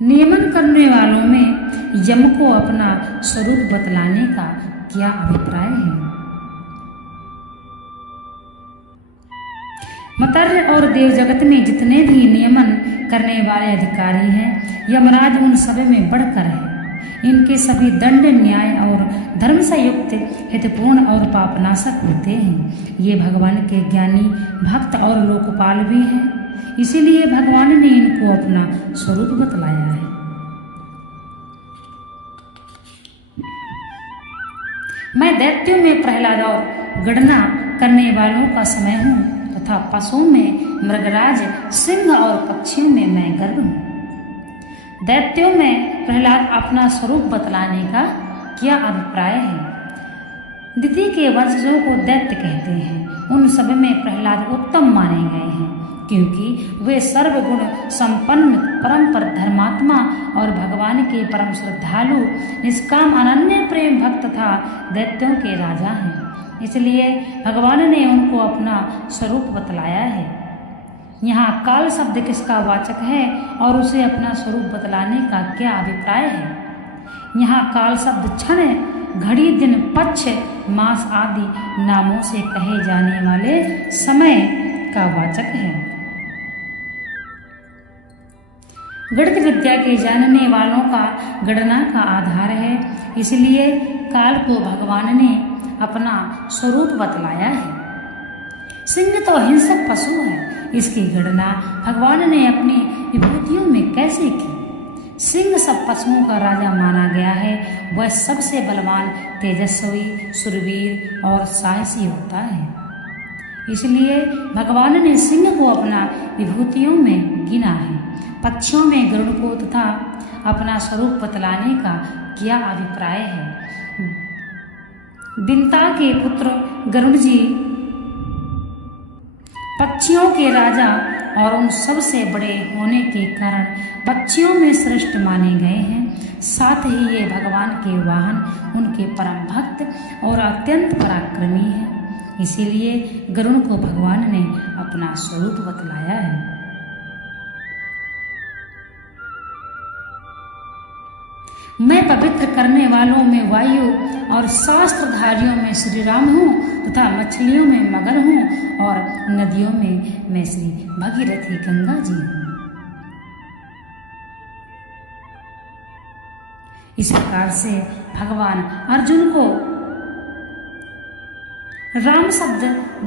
नियमन करने वालों में यम को अपना स्वरूप बतलाने का क्या अभिप्राय है? मर्त्य और देव जगत में जितने भी नियमन करने वाले अधिकारी हैं, यमराज उन सब में बढ़कर है। इनके सभी दंड न्याय और धर्म से युक्त, हितपूर्ण और पापनाशक होते हैं। ये भगवान के ज्ञानी भक्त और लोकपाल भी हैं। इसीलिए भगवान ने इनको अपना स्वरूप बतलाया है। मैं दैत्यों में प्रहलाद और गणना करने वालों का समय हूँ तथा पशुओं में मृगराज, सिंह और पक्षियों में मैं गर्व हूँ। दैत्यों में प्रहलाद अपना स्वरूप बतलाने का क्या अभिप्राय है? दिति के वंशजों को दैत्य कहते हैं। उन सब में प्रहलाद उत्तम माने गए हैं, क्योंकि वे सर्वगुण संपन्न परम पर धर्मात्मा और भगवान के परम श्रद्धालु, निष्काम अनन्य प्रेम भक्त तथा दैत्यों के राजा हैं। इसलिए भगवान ने उनको अपना स्वरूप बतलाया है। यहाँ काल शब्द किसका वाचक है और उसे अपना स्वरूप बतलाने का क्या अभिप्राय है? यहाँ काल शब्द क्षण, घड़ी, दिन, पक्ष, मास आदि नामों से कहे जाने वाले समय का वाचक है। गणित विद्या के जानने वालों का गणना का आधार है। इसलिए काल को भगवान ने अपना स्वरूप बतलाया है। सिंह तो हिंसक पशु है, इसकी गणना भगवान ने अपनी विभूतियों में कैसे की? सिंह सब पशुओं का राजा माना गया है। वह सबसे बलवान, तेजस्वी, शूरवीर और साहसी होता है। इसलिए भगवान ने सिंह को अपना विभूतियों में गिना है। पक्षियों में गरुड़ को तथा अपना स्वरूप बतलाने का क्या अभिप्राय है? बिंता के पुत्र गरुड़ जी पक्षियों के राजा और उन सबसे बड़े होने के कारण पक्षियों में श्रेष्ठ माने गए हैं। साथ ही ये भगवान के वाहन, उनके परम भक्त और अत्यंत पराक्रमी हैं। इसीलिए गरुड़ को भगवान ने अपना स्वरूप बतलाया है। मैं पवित्र करने वालों में वायु और शास्त्रधारियों में श्री राम हूँ तथा मछलियों में मगर हूँ और नदियों में मैं श्री भगीरथी गंगा जी हूँ। इस प्रकार से भगवान अर्जुन को राम शब्द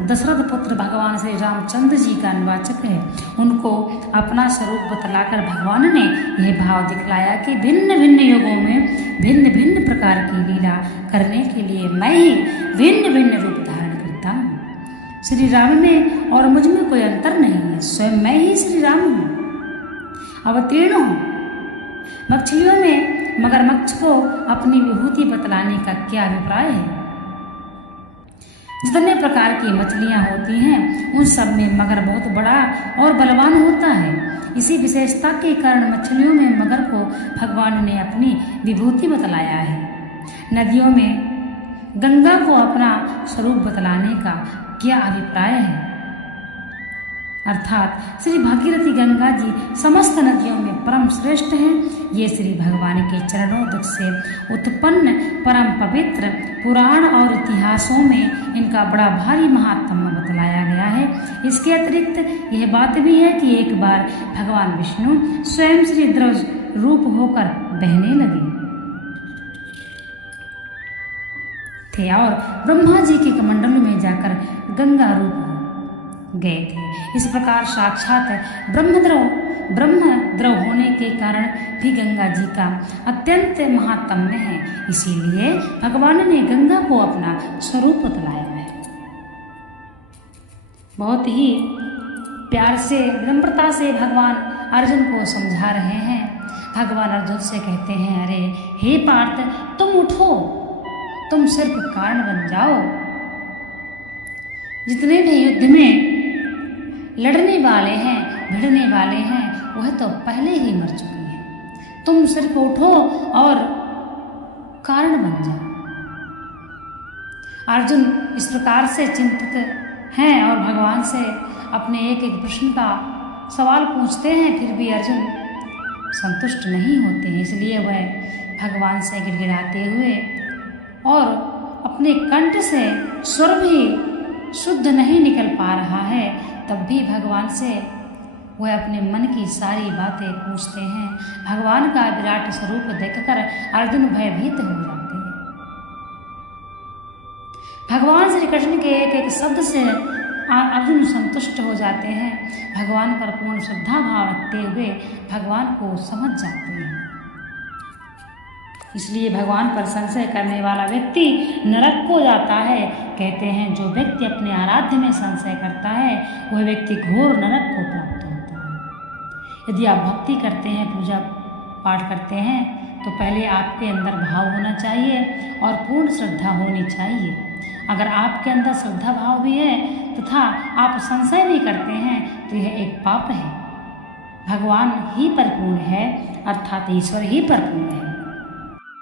दशरथ पुत्र भगवान श्री रामचंद्र जी का निवाचक है। उनको अपना स्वरूप बतलाकर भगवान ने यह भाव दिखलाया कि भिन्न भिन्न युगों में भिन्न भिन्न प्रकार की लीला करने के लिए मैं ही भिन्न भिन्न रूप धारण करता हूँ। श्री राम में और मुझ में कोई अंतर नहीं है। स्वयं मैं ही श्री राम हूँ, अवतीर्ण हूँ। मछलियों में मगरमच्छ को अपनी विभूति बतलाने का क्या अभिप्राय है? जितने प्रकार की मछलियां होती हैं, उन सब में मगर बहुत बड़ा और बलवान होता है। इसी विशेषता के कारण मछलियों में मगर को भगवान ने अपनी विभूति बतलाया है। नदियों में गंगा को अपना स्वरूप बतलाने का क्या अभिप्राय है? अर्थात श्री भागीरथी गंगा जी समस्त नदियों में परम श्रेष्ठ हैं। ये श्री भगवान के चरणों से उत्पन्न परम पवित्र पुराण और इतिहासों में इनका बड़ा भारी महात्म्य बतलाया गया है। इसके अतिरिक्त यह बात भी है कि एक बार भगवान विष्णु स्वयं श्री द्रव्य रूप होकर बहने लगे थे और ब्रह्मा जी के कमंडल में जाकर गंगा रूप गए थे। इस प्रकार साक्षात ब्रह्मद्रव होने के कारण भी गंगा जी का अत्यंत महात्म्य है। इसीलिए भगवान ने गंगा को अपना स्वरूप बतलाया है। बहुत ही प्यार से, विनम्रता से भगवान अर्जुन को समझा रहे हैं। भगवान अर्जुन से कहते हैं, अरे हे पार्थ, तुम उठो, तुम सिर्फ कारण बन जाओ। जितने भी युद्ध में लड़ने वाले हैं, भिड़ने वाले हैं, वह तो पहले ही मर चुके हैं। तुम सिर्फ उठो और कारण बन जाओ। अर्जुन इस प्रकार से चिंतित हैं और भगवान से अपने एक एक प्रश्न का सवाल पूछते हैं। फिर भी अर्जुन संतुष्ट नहीं होते हैं, इसलिए वह भगवान से गिड़गिड़ाते हुए और अपने कंठ से स्वर भी शुद्ध नहीं निकल पा रहा है, तब भी भगवान से वह अपने मन की सारी बातें पूछते हैं। भगवान का विराट स्वरूप देखकर अर्जुन भयभीत हो जाते हैं। भगवान श्री कृष्ण के एक एक शब्द से अर्जुन संतुष्ट हो जाते हैं। भगवान पर पूर्ण श्रद्धा भाव रखते हुए भगवान को समझ जाते हैं। इसलिए भगवान पर संशय करने वाला व्यक्ति नरक को जाता है। कहते हैं जो व्यक्ति अपने आराध्य में संशय करता है वह व्यक्ति घोर नरक को प्राप्त होता है। यदि आप भक्ति करते हैं, पूजा पाठ करते हैं, तो पहले आपके अंदर भाव होना चाहिए और पूर्ण श्रद्धा होनी चाहिए। अगर आपके अंदर श्रद्धा भाव भी है तथा आप संशय भी करते हैं तो यह एक पाप है। भगवान ही परिपूर्ण है, अर्थात ईश्वर ही परिपूर्ण है।